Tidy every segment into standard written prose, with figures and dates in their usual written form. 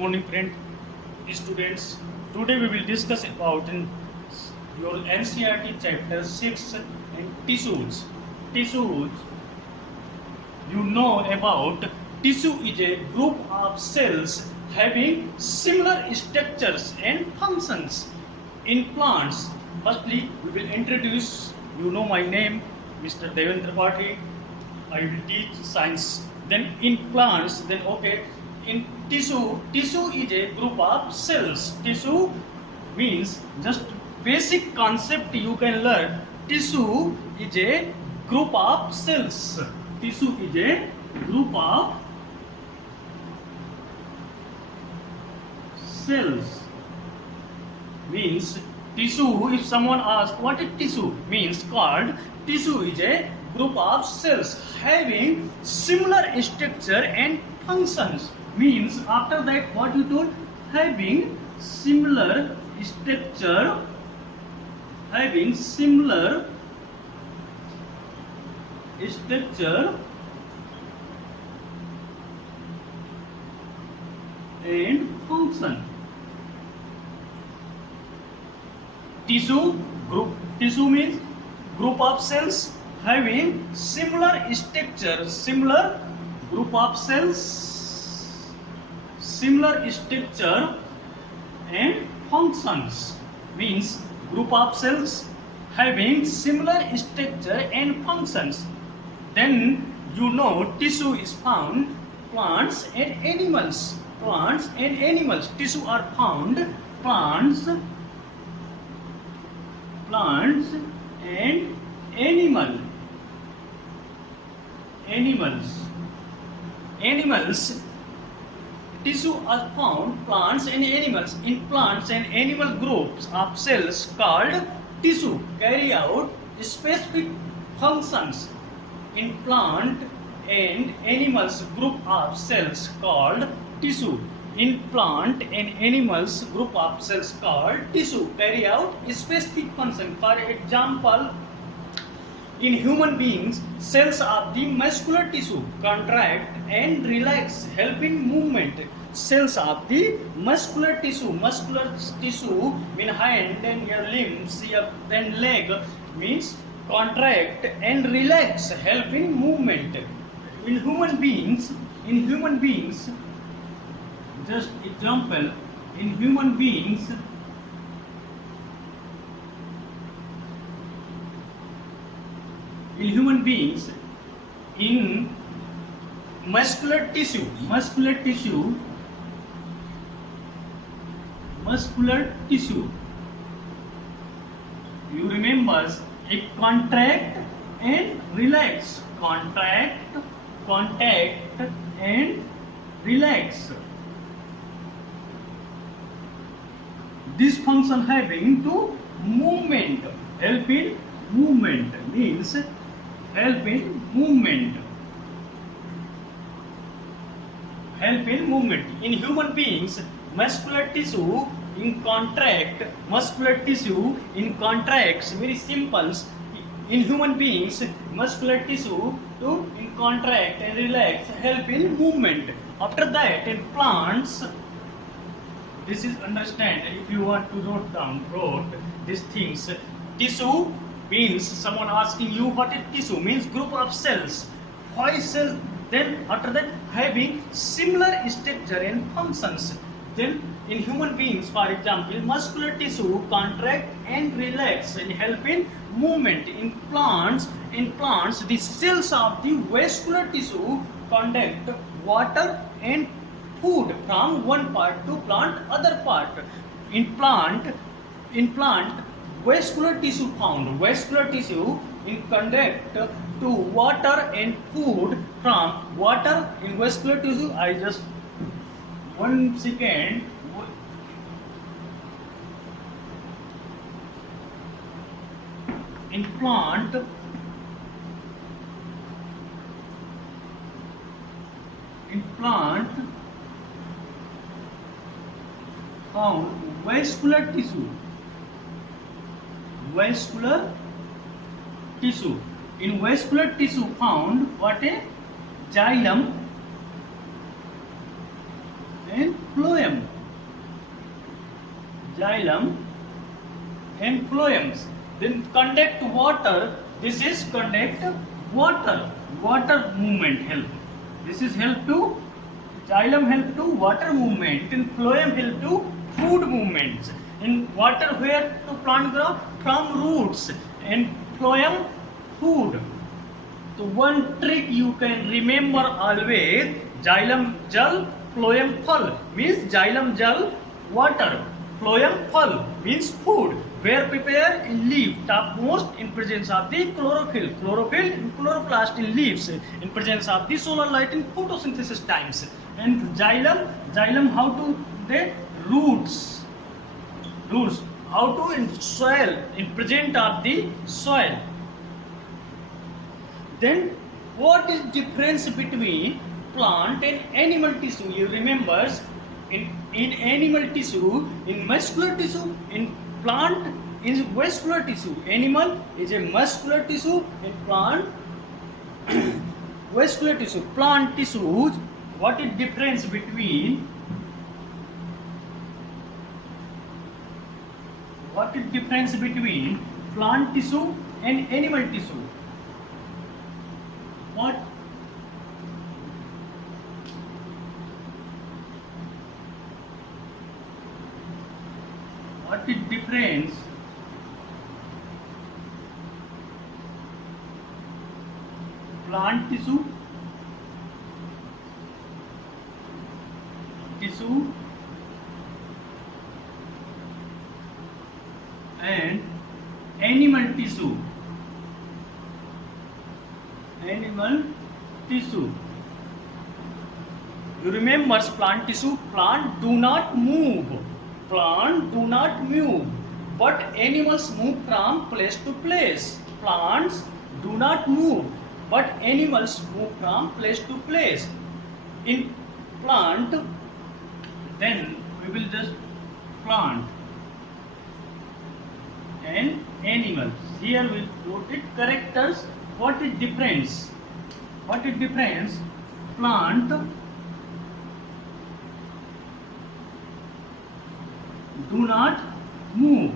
morning, friend, students. Today we will discuss about your NCERT chapter 6 and tissues. Tissues. You know about tissue is a group of cells having similar structures and functions. In plants, firstly we will introduce. You know my name, Mr. Devendra Pathi. I will teach science. Then in plants, then okay. In tissue is a group of cells. Tissue means just basic concept you can learn. Tissue is a group of cells. Tissue is a group of cells. Means tissue, if someone asks what is tissue, means called tissue is a group of cells having similar structure and functions. Means after that what you told, having similar structure, having similar structure and function. Tissue group. Tissue means group of cells having similar structure, similar group of cells, similar structure and functions. Means group of cells having similar structure and functions. Then you know tissue is found plants and animals. Plants and animals. Tissue are found plants and animals. Tissue are found plants and animals. In plants and animal groups of cells called tissue carry out specific functions. In plant and animals group of cells called tissue. In plant and animals group of cells called tissue carry out specific function. For example, in human beings, cells of the muscular tissue contract and relax, helping movement. Cells of the muscular tissue mean hand and your limbs, then leg means contract and relax, helping movement. In human beings, just example, in human beings, in muscular tissue, you remember it contract and relax, contact and relax. This function having to movement, help in movement, means help in movement. In human beings, muscular tissue in contracts, very simple. In human beings, muscular tissue to in contract and relax, help in movement. After that, in plants, this is understand. If you want to wrote these things. Tissue means someone asking you what is tissue, means group of cells. Why cell? Then after that having similar structure and functions. Then in human beings, for example, muscular tissue contract and relax and help in movement. In plants, the cells of the vascular tissue conduct water and food from one part to plant other part. In plant, vascular tissue found. Vascular tissue in conduct to water and food from water in vascular tissue. I just 1 second. In plant, found vascular tissue. In vascular tissue found what a xylem and phloem. xylem and phloem. Then conduct water. This is conduct water. Water movement help. This is help to xylem help to water movement and phloem help to food movements. In water where to plant grow from roots and phloem food. So one trick you can remember always, xylem jal, phloem phal means xylem jal water, phloem phal means food, where prepare in leaf topmost in presence of the chlorophyll, chlorophyll and chloroplast in leaves in presence of the solar light in photosynthesis times. And xylem how to the roots how to in soil in present of the soil. Then what is difference between plant and animal tissue? You remember in animal tissue, in muscular tissue, in plant is vascular tissue. Animal is a muscular tissue, in plant vascular tissue. Plant tissues, what is difference between plant tissue and animal tissue? What is difference plant tissue and animal tissue? You remember plant tissue, plant do not move, but animals move from place to place. Plants do not move, but animals move from place to place. In plant, then we will just plant and animals. Here we put it characters. What is difference? Plant do not move,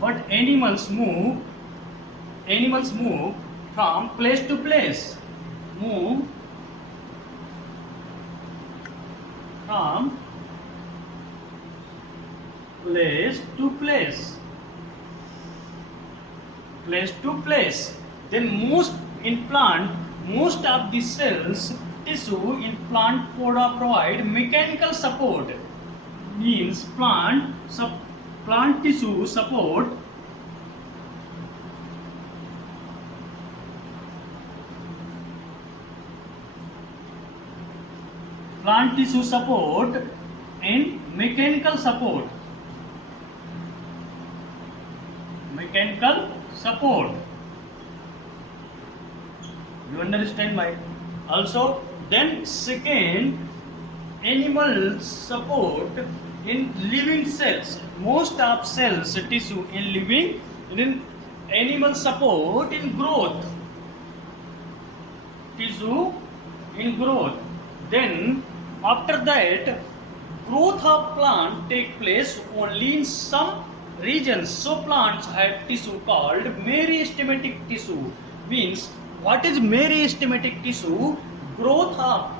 but animals move from place to place. Move from place to place. Then most of the cells tissue in plant provide mechanical support. Means plant tissue support and mechanical support. You understand my? Also, then second, animal support in living cells. Most of cells tissue in living, in animal support in growth. Tissue in growth. Then after that, growth of plant take place only in some regions. So plants have tissue called meristematic tissue. Means what is meristematic tissue? Growth of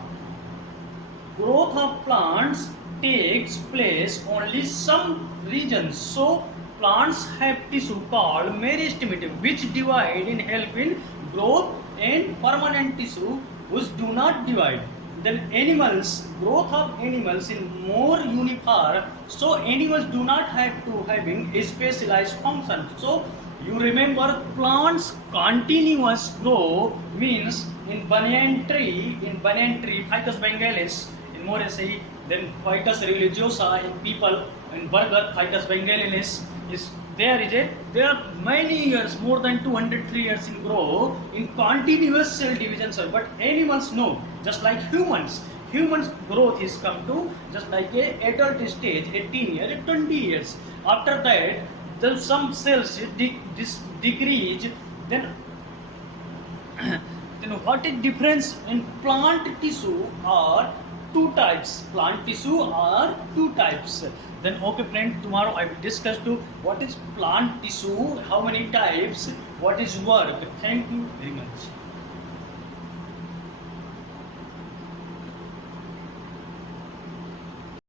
plants takes place only some regions. So plants have tissue called meristematic, which divide and help in growth, and permanent tissue which do not divide. Then growth of animals in more uniform, so animals do not have to having a specialized function. So you remember plants continuous grow means in banyan tree, Ficus bengalis, in Moraceae, then Ficus religiosa in people, in Burger, Ficus bengalis is there are many years, more than 203 years in grow in continuous cell division cell. But animals no, just like humans growth is come to just like a adult stage, 18 years, 20 years. After that, then some cells decrease. Then what is difference in plant tissue are two types. Plant tissue are two types. Then okay friend, tomorrow I will discuss to what is plant tissue, how many types, what is work. Thank you very much.